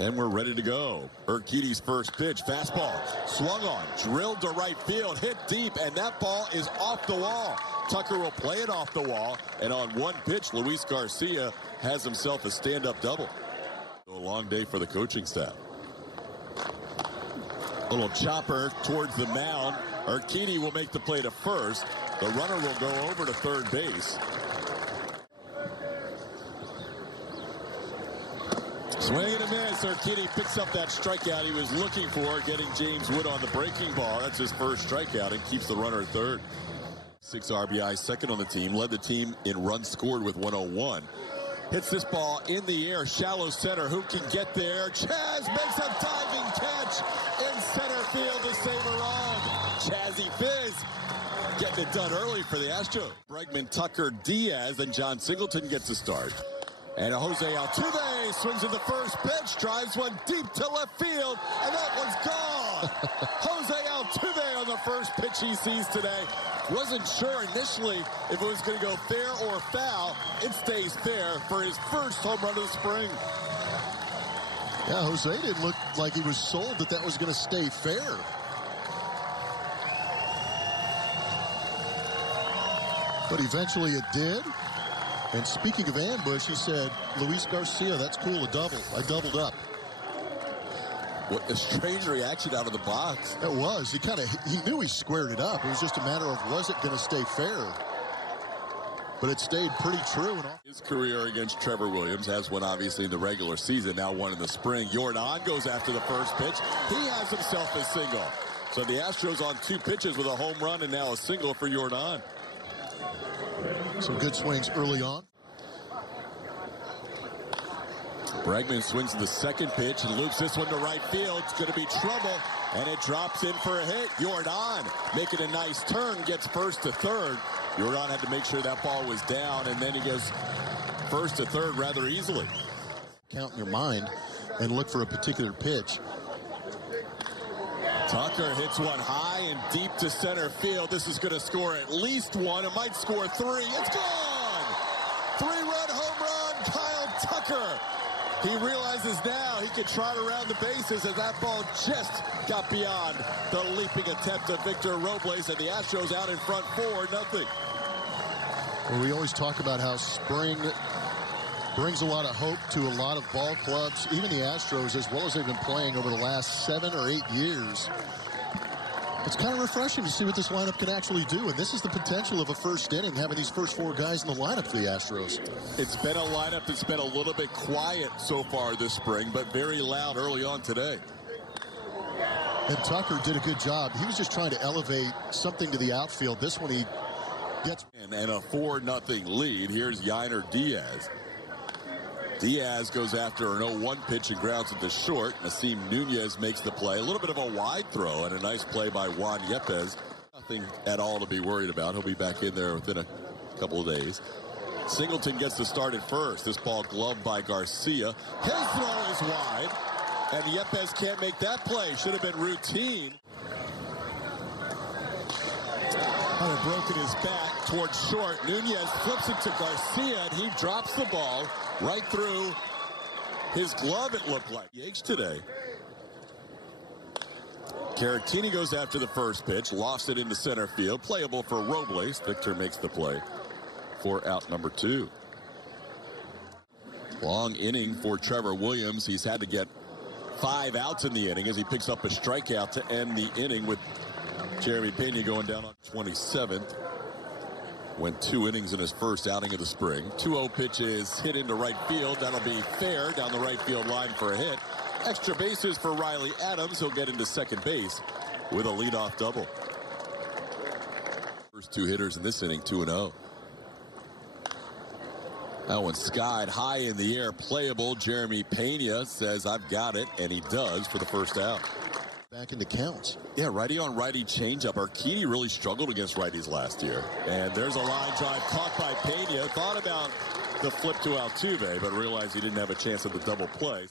And we're ready to go. Urquidy's first pitch, fastball, swung on, drilled to right field, hit deep, and that ball is off the wall. Tucker will play it off the wall, and on one pitch, Luis Garcia has himself a stand-up double. A long day for the coaching staff. A little chopper towards the mound. Urquidy will make the play to first. The runner will go over to third base. Swing and a miss. Urquidy picks up that strikeout he was looking for, getting James Wood on the breaking ball. That's his first strikeout and keeps the runner at third. 6 RBI, second on the team. Led the team in runs scored with 101. Hits this ball in the air, shallow center. Who can get there? Chas makes a diving catch in center field to save a run. Chazzy Fizz getting it done early for the Astros. Bregman, Tucker, Diaz, then John Singleton gets a start. And Jose Altuve swings at the first pitch, drives one deep to left field, and that one's gone. Jose Altuve on the first pitch he sees today. Wasn't sure initially if it was going to go fair or foul. It stays fair for his first home run of the spring. Yeah, Jose didn't look like he was sold that was going to stay fair. But eventually it did. And speaking of ambush, he said, Luis Garcia, that's cool, a double. I doubled up. What a strange reaction out of the box. It was. He knew he squared it up. It was just a matter of, was it going to stay fair? But it stayed pretty true. His career against Trevor Williams has one obviously in the regular season, now one in the spring. Yordan goes after the first pitch. He has himself a single. So the Astros on 2 pitches with a home run and now a single for Yordan. Some good swings early on. Bregman swings to the second pitch and loops this one to right field. It's going to be trouble, and it drops in for a hit. Yordan making a nice turn, gets first to third. Yordan had to make sure that ball was down, and then he goes first to third rather easily. Count in your mind and look for a particular pitch. Tucker hits one high and deep to center field. This is going to score at least one. It might score 3. It's gone! 3-run home run, Kyle Tucker. He realizes now he can trot around the bases as that ball just got beyond the leaping attempt of Victor Robles, and the Astros out in front 4-0. Well, we always talk about how spring brings a lot of hope to a lot of ball clubs, even the Astros, as well as they've been playing over the last 7 or 8 years. It's kind of refreshing to see what this lineup can actually do, and this is the potential of a first inning, having these first 4 guys in the lineup for the Astros. It's been a lineup that's been a little bit quiet so far this spring, but very loud early on today. And Tucker did a good job. He was just trying to elevate something to the outfield. This one he gets. And a 4-0 lead. Here's Yainer Diaz. Diaz goes after an 0-1 pitch and grounds it to short. Nasim Nunez makes the play. A little bit of a wide throw and a nice play by Juan Yepes. Nothing at all to be worried about. He'll be back in there within a couple of days. Singleton gets the start at first. This ball gloved by Garcia. His throw is wide, and Yepes can't make that play. Should have been routine. Hunter broken his back towards short. Nunez flips it to Garcia, and he drops the ball right through his glove, it looked like. Yates today. Caratini goes after the first pitch, lost it into center field. Playable for Robles. Victor makes the play for out number 2. Long inning for Trevor Williams. He's had to get 5 outs in the inning as he picks up a strikeout to end the inning, with Jeremy Pena going down on 27th. Went 2 innings in his first outing of the spring. 2-0 pitch is hit into right field. That'll be fair down the right field line for a hit. Extra bases for Riley Adams. He'll get into second base with a leadoff double. First 2 hitters in this inning, 2-0. That one skied high in the air, playable. Jeremy Pena says, I've got it, and he does for the first out. Back into counts. Yeah, righty on righty changeup. Urquidy really struggled against righties last year. And there's a line drive caught by Pena. Thought about the flip to Altuve, but realized he didn't have a chance at the double play.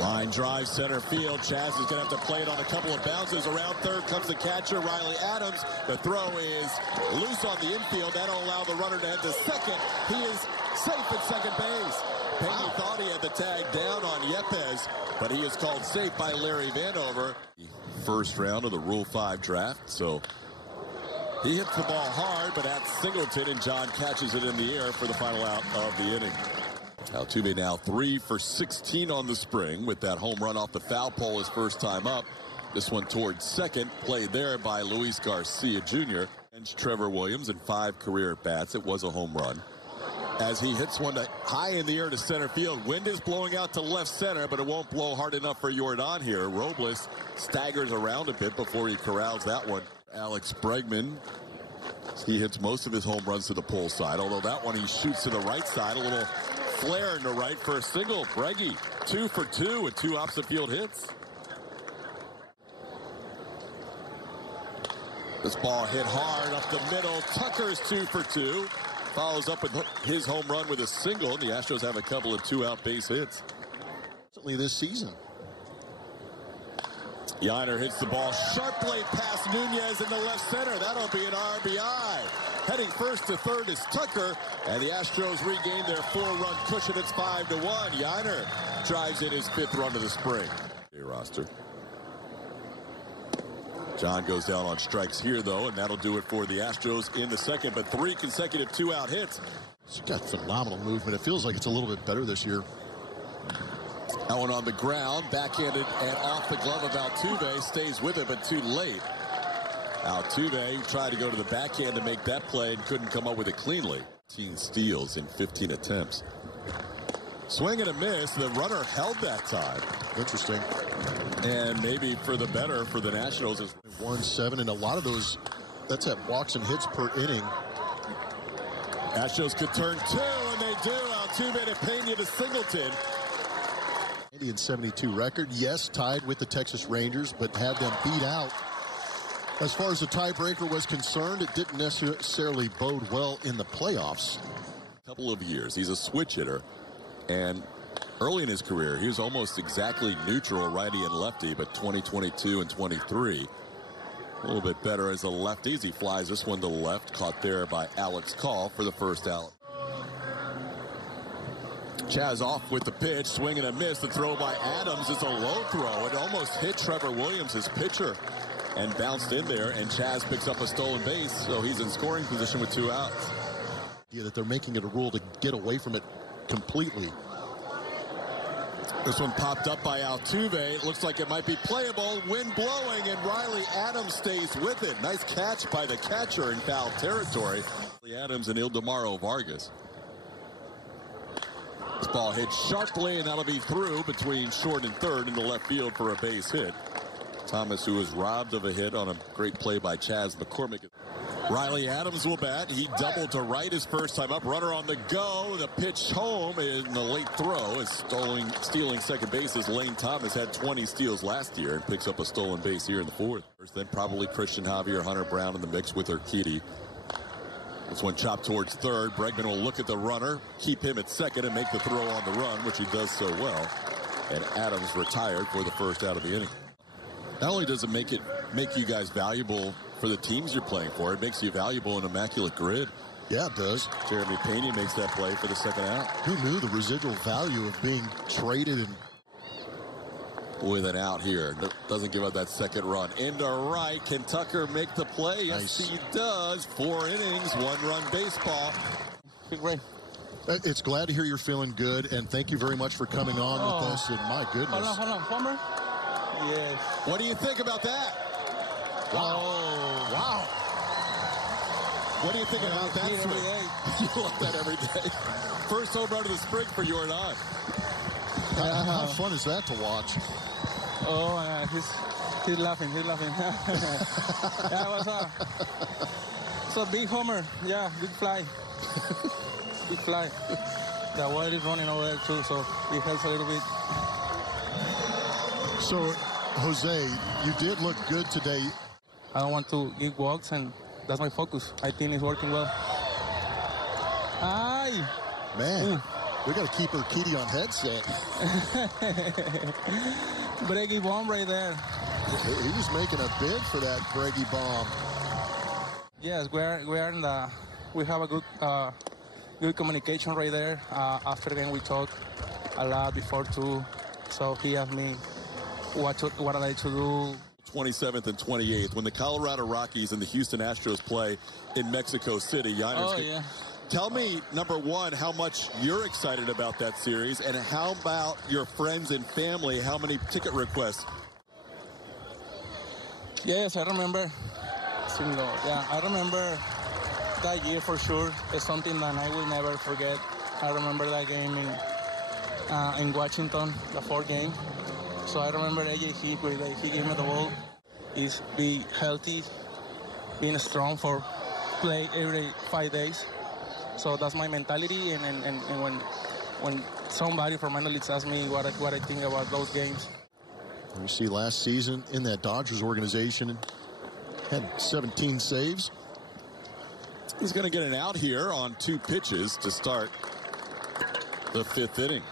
Line Line drive center field. Chaz is going to have to play it on a couple of bounces. Around third comes the catcher, Riley Adams. The throw is loose on the infield. That'll allow the runner to head to second. He is safe at second base. Pena thought he had the tag down on Yepes, but he is called safe by Larry Vanover. First round of the Rule 5 draft, so he hits the ball hard, but at Singleton, and John catches it in the air for the final out of the inning. Altuve now 3 for 16 on the spring with that home run off the foul pole his first time up. This one towards second, played there by Luis Garcia Jr. And Trevor Williams in 5 career at-bats. It was a home run. As he hits one high in the air to center field. Wind is blowing out to left center, but it won't blow hard enough for Yordan here. Robles staggers around a bit before he corrals that one. Alex Bregman, he hits most of his home runs to the pole side, although that one he shoots to the right side. A little flare in the right for a single. Breggy 2 for 2 with 2 opposite field hits. This ball hit hard up the middle. Tucker's 2 for 2. Follows up with his home run with a single. The Astros have a couple of 2-out base hits. Certainly this season. Yainer hits the ball sharply past Nunez in the left center. That'll be an RBI. Heading first to third is Tucker, and the Astros regain their 4-run cushion. It's 5-1. Yainer drives in his 5th run of the spring. Roster. John goes down on strikes here, though, and that'll do it for the Astros in the second. But 3 consecutive 2-out hits. He's got phenomenal movement. It feels like it's a little bit better this year. That one on the ground, backhanded and off the glove of Altuve. Stays with it, but too late. Altuve tried to go to the backhand to make that play and couldn't come up with it cleanly. 15 steals in 15 attempts. Swing and a miss. The runner held that time. Interesting. And maybe for the better for the Nationals. 1-7, and a lot of those, that's at walks and hits per inning. Astros could turn 2, and they do. Altuve to Pena to Singleton. Indian 72 record, yes, tied with the Texas Rangers, but had them beat out. As far as the tiebreaker was concerned, it didn't necessarily bode well in the playoffs. Couple of years. He's a switch hitter, and early in his career, he was almost exactly neutral, righty and lefty, but 2022 and 23, a little bit better as a lefty. He flies this one to the left, caught there by Alex Call for the first out. Chaz off with the pitch, swing and a miss. The throw by Adams is a low throw. It almost hit Trevor Williams, his pitcher, and bounced in there, and Chaz picks up a stolen base, so he's in scoring position with 2 outs. Yeah, that they're making it a rule to get away from it completely. This one popped up by Altuve. It looks like it might be playable. Wind blowing, and Riley Adams stays with it. Nice catch by the catcher in foul territory. Adams and Ildemaro Vargas. This ball hit sharply, and that'll be through between short and third into left field for a base hit. Thomas, who was robbed of a hit on a great play by Chaz McCormick. Riley Adams will bat. He doubled to right his first time up. Runner on the go. The pitch home in the late throw is stealing second base as Lane Thomas had 20 steals last year and picks up a stolen base here in the 4th. Then probably Christian Javier, Hunter Brown in the mix with Urquidy. This one chopped towards third. Bregman will look at the runner, keep him at second, and make the throw on the run, which he does so well. And Adams retired for the first out of the inning. Not only does it make you guys valuable for the teams you're playing for, it makes you valuable in Immaculate Grid. Yeah, it does. Jeremy Pena makes that play for the second out. Who knew the residual value of being traded and with an out here. Doesn't give up that second run. Into right. Can Tucker make the play? Yes, nice. He does. 4 innings, 1-run baseball. Big Ray. It's glad to hear you're feeling good, and thank you very much for coming on with us. And my goodness. Hold on. Homer? Yes. What do you think about that? Wow. Oh. Wow. What do you think about that? Every day. You love that every day. First home run of the spring for Yordan. How fun is that to watch? Oh, he's laughing. Yeah, what's up? So big homer. Yeah, big fly. Big fly. The wire is running over there too, so it helps a little bit. So, Jose, you did look good today. I don't want to give walks, and that's my focus. I think it's working well. Ay! Man. We got to keep Urquidy on headset. Breaky bomb right there. He was making a bid for that Breaky bomb. Yes, we have a good communication right there. After the game, we talk a lot before too. So he asked me what are they to do. 27th and 28th when the Colorado Rockies and the Houston Astros play in Mexico City. Yeah. Tell me, number one, how much you're excited about that series, and how about your friends and family? How many ticket requests? Yes, I remember. Yeah, I remember that year for sure. It's something that I will never forget. I remember that game in Washington, the 4th game. So I remember AJ Heath, where he gave me the ball. Is be healthy, being strong for play every 5 days. So that's my mentality. And when somebody from minor leagues asks me what I think about those games. You see last season in that Dodgers organization, had 17 saves. He's going to get an out here on 2 pitches to start the 5th inning.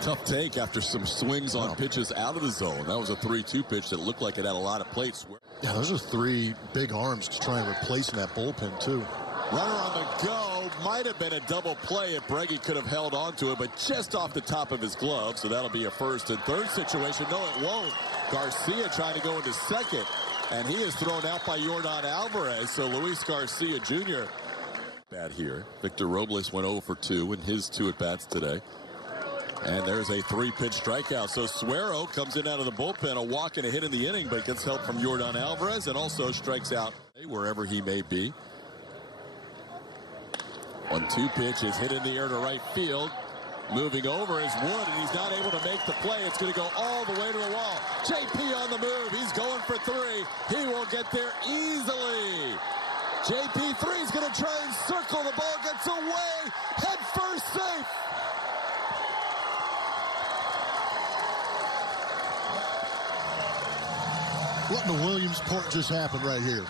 Tough take after some swings on pitches out of the zone. That was a 3-2 pitch that looked like it had a lot of plates. Yeah, those are 3 big arms to try and replace in that bullpen, too. Runner on the go. Might have been a double play if Breggy could have held on to it, but just off the top of his glove. So that'll be a 1st and 3rd situation. No, it won't. Garcia trying to go into 2nd, and he is thrown out by Yordan Alvarez. So Luis Garcia Jr. bad here. Victor Robles went 0 for 2 in his 2 at-bats today. And there's a 3-pitch strikeout. So Suero comes in out of the bullpen, a walk and a hit in the inning, but gets help from Yordan Alvarez and also strikes out wherever he may be. 1-2 pitch is hit in the air to right field. Moving over is Wood, and he's not able to make the play. It's going to go all the way to the wall. JP on the move. He's going for 3. He will get there easily. JP3 is going to try and circle. The ball gets away. Head first, safe. What in the Williamsport just happened right here?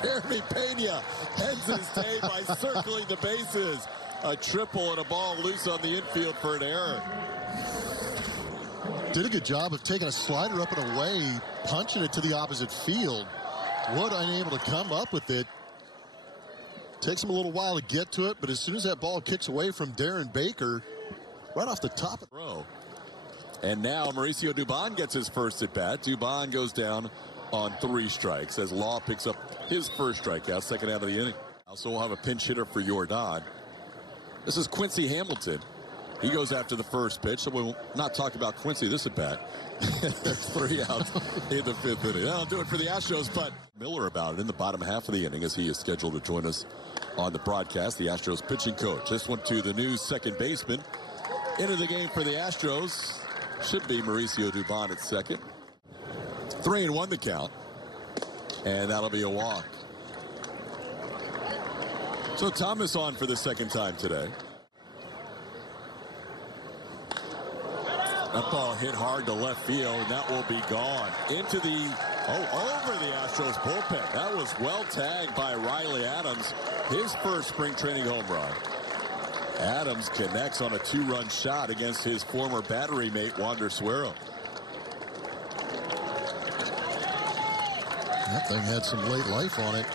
Jeremy Pena ends his day by circling the bases. A triple and a ball loose on the infield for an error. Did a good job of taking a slider up and away, punching it to the opposite field. Wood unable to come up with it. Takes him a little while to get to it, but as soon as that ball kicks away from Darren Baker, right off the top of the row. And now Mauricio Dubon gets his first at bat. Dubon goes down on 3 strikes as Law picks up his first strikeout, 2nd half of the inning. Also, we'll have a pinch hitter for Yordan. This is Quincy Hamilton. He goes after the first pitch, so we'll not talk about Quincy this at bat. There's 3 outs in the 5th inning. That'll do it for the Astros, but Miller about it in the bottom half of the inning as he is scheduled to join us on the broadcast, the Astros pitching coach. This one to the new 2nd baseman. Into the game for the Astros should be Mauricio Dubon at 2nd. 3-1 the count, and that'll be a walk. So Thomas on for the 2nd time today. That ball hit hard to left field, and that will be gone. Into the, over the Astros bullpen. That was well tagged by Riley Adams. His first spring training home run. Adams connects on a 2-run shot against his former battery mate, Wander Suero. That thing had some late life on it.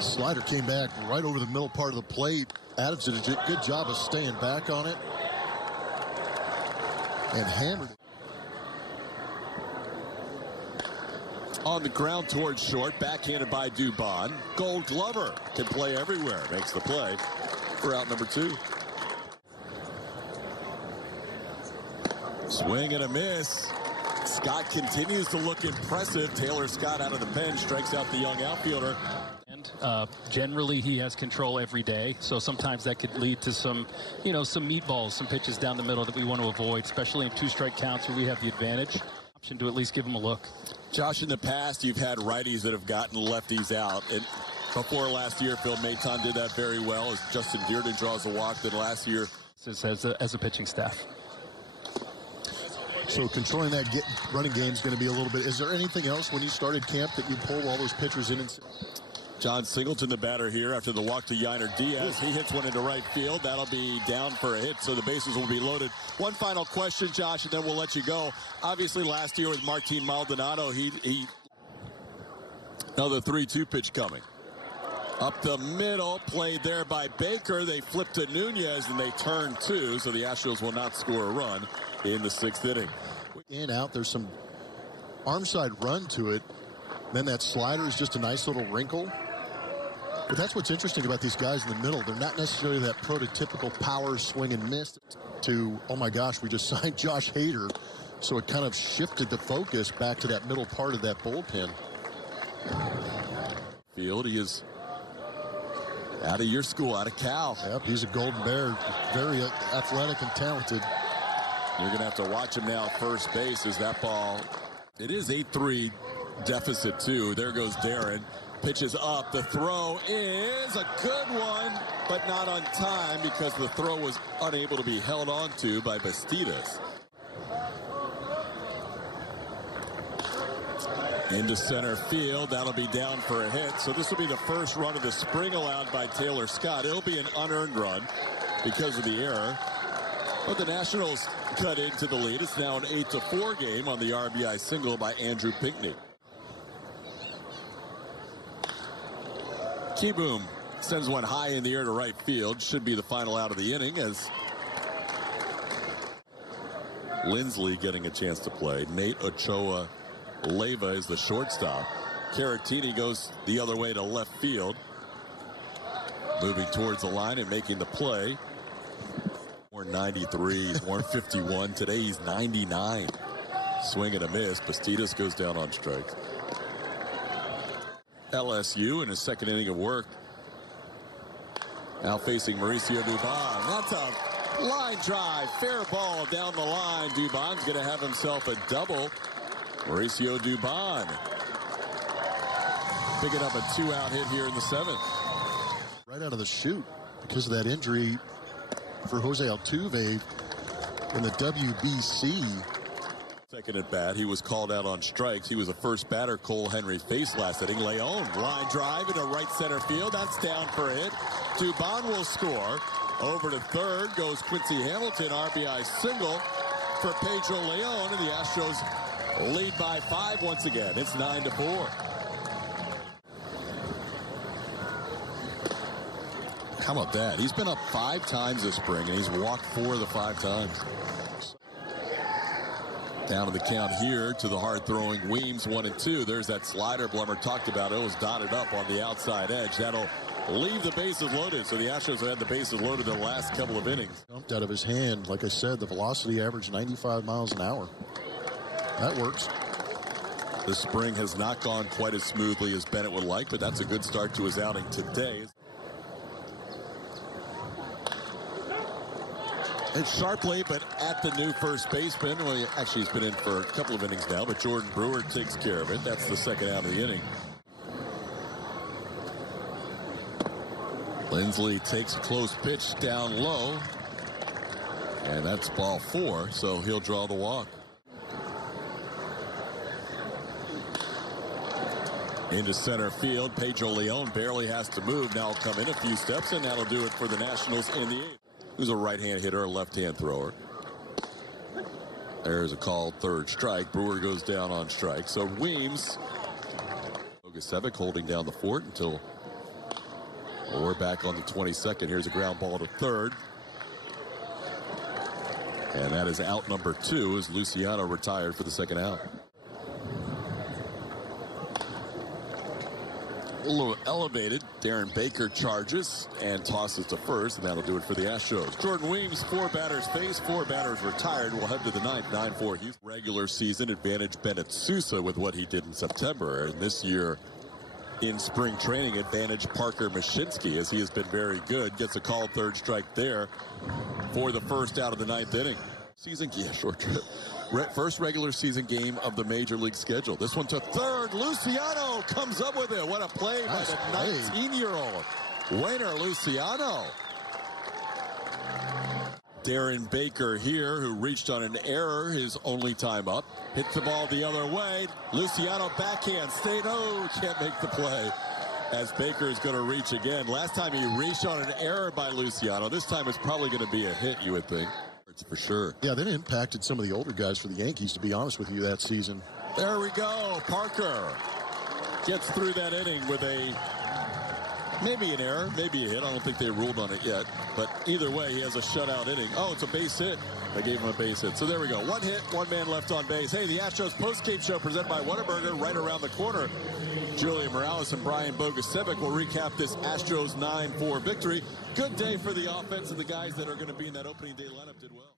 Slider came back right over the middle part of the plate. Adams did a good job of staying back on it and hammered it. On the ground towards short, backhanded by Dubon. Gold Glover can play everywhere. Makes the play for out number 2. Swing and a miss. Scott continues to look impressive. Taylor Scott out of the pen strikes out the young outfielder. And generally he has control every day, so sometimes that could lead to some, some meatballs, some pitches down the middle that we want to avoid, especially in 2-strike counts where we have the advantage. Option to at least give him a look. Josh, in the past, you've had righties that have gotten lefties out. And before last year, Phil Maton did that very well as Justin Dearden draws a walk. Then last year, as a pitching staff. So controlling that running game is going to be a little bit. Is there anything else when you started camp that you pulled all those pitchers in? John Singleton, the batter here, after the walk to Yainer Diaz. He hits one into right field. That'll be down for a hit, so the bases will be loaded. One final question, Josh, and then we'll let you go. Obviously, last year with Martin Maldonado, he another 3-2 pitch coming. Up the middle, played there by Baker. They flip to Nunez, and they turn 2, so the Astros will not score a run in the 6th inning. In, out, there's some arm side run to it. Then that slider is just a nice little wrinkle. But that's what's interesting about these guys in the middle. They're not necessarily that prototypical power swing and miss to, oh my gosh, we just signed Josh Hader. So it kind of shifted the focus back to that middle part of that bullpen. Field, he is out of your school, out of Cal. Yep, he's a Golden Bear, very athletic and talented. You're going to have to watch him now at first base as that ball, it is 8-3 deficit too. There goes Darren. Pitches up. The throw is a good one, but not on time because the throw was unable to be held on to by Bastidas. Into center field. That'll be down for a hit. So this will be the first run of the spring allowed by Taylor Scott. It'll be an unearned run because of the error. But the Nationals cut into the lead. It's now an 8-4 game on the RBI single by Andrew Pinckney. Kieboom sends one high in the air to right field. Should be the final out of the inning as Lindsley getting a chance to play. Nate Ochoa Leyva is the shortstop. Caratini goes the other way to left field. Moving towards the line and making the play. More 93s, more 51. Today he's 99. Swing and a miss. Bastidas goes down on strikes. LSU in his second inning of work. Now facing Mauricio Dubon. That's a line drive. Fair ball down the line. Dubon's going to have himself a double. Mauricio Dubon picking up a 2-out hit here in the 7th. Right out of the chute because of that injury for Jose Altuve in the WBC. Second at bat, he was called out on strikes. He was the first batter Cole Henry faced last inning. Leon, line drive into right center field. That's down for a hit. Dubon will score. Over to third goes Quincy Hamilton. RBI single for Pedro Leon, and the Astros lead by 5 once again. It's 9-4. How about that? He's been up 5 times this spring, and he's walked 4 of the 5 times. Down to the count here to the hard-throwing Weems, 1-2. There's that slider Blummer talked about. It was dotted up on the outside edge. That'll leave the bases loaded. So the Astros have had the bases loaded the last couple of innings. Jumped out of his hand. Like I said, the velocity averaged 95 miles an hour. That works. The spring has not gone quite as smoothly as Bennett would like, but that's a good start to his outing today. It's sharply, but at the new first baseman. Well, actually, he's been in for a couple of innings now, but Jordan Brewer takes care of it. That's the second out of the inning. Lindsley takes a close pitch down low, and that's ball 4, so he'll draw the walk. Into center field, Pedro Leon barely has to move. Now he'll come in a few steps, and that'll do it for the Nationals in the 8th. Who's a right-hand hitter, a left-hand thrower. There's a called third strike. Brewer goes down on strike. So Weems, Bogusevic holding down the fort until we're back on the 22nd. Here's a ground ball to third. And that is out number 2 as Luciano retired for the second out. A little elevated. Darren Baker charges and tosses to first, and that'll do it for the Astros. Jordan Weems, 4 batters faced, 4 batters retired. We'll head to the 9th, 9-4 Houston. Regular season advantage Bennett Sousa with what he did in September, and this year in spring training advantage Parker Mashinsky, as he has been very good. Gets a called third strike there for the first out of the 9th inning. Short trip. First regular season game of the Major League schedule. This one to third. Luciano comes up with it. What a play by the 19-year-old. Wainer Luciano. Darren Baker here, who reached on an error his only time up. Hits the ball the other way. Luciano backhand. Can't make the play. As Baker is going to reach again. Last time he reached on an error by Luciano. This time it's probably going to be a hit, you would think. It's for sure. Yeah, that impacted some of the older guys for the Yankees, to be honest with you, that season. There we go. Parker gets through that inning with maybe an error, maybe a hit. I don't think they ruled on it yet. But either way, he has a shutout inning. Oh, it's a base hit. They gave him a base hit. So there we go. One hit, one man left on base. Hey, the Astros post-game show presented by Whataburger right around the corner. Julian Morales and Brian Bogusevic will recap this Astros 9-4 victory. Good day for the offense, and the guys that are going to be in that opening day lineup did well.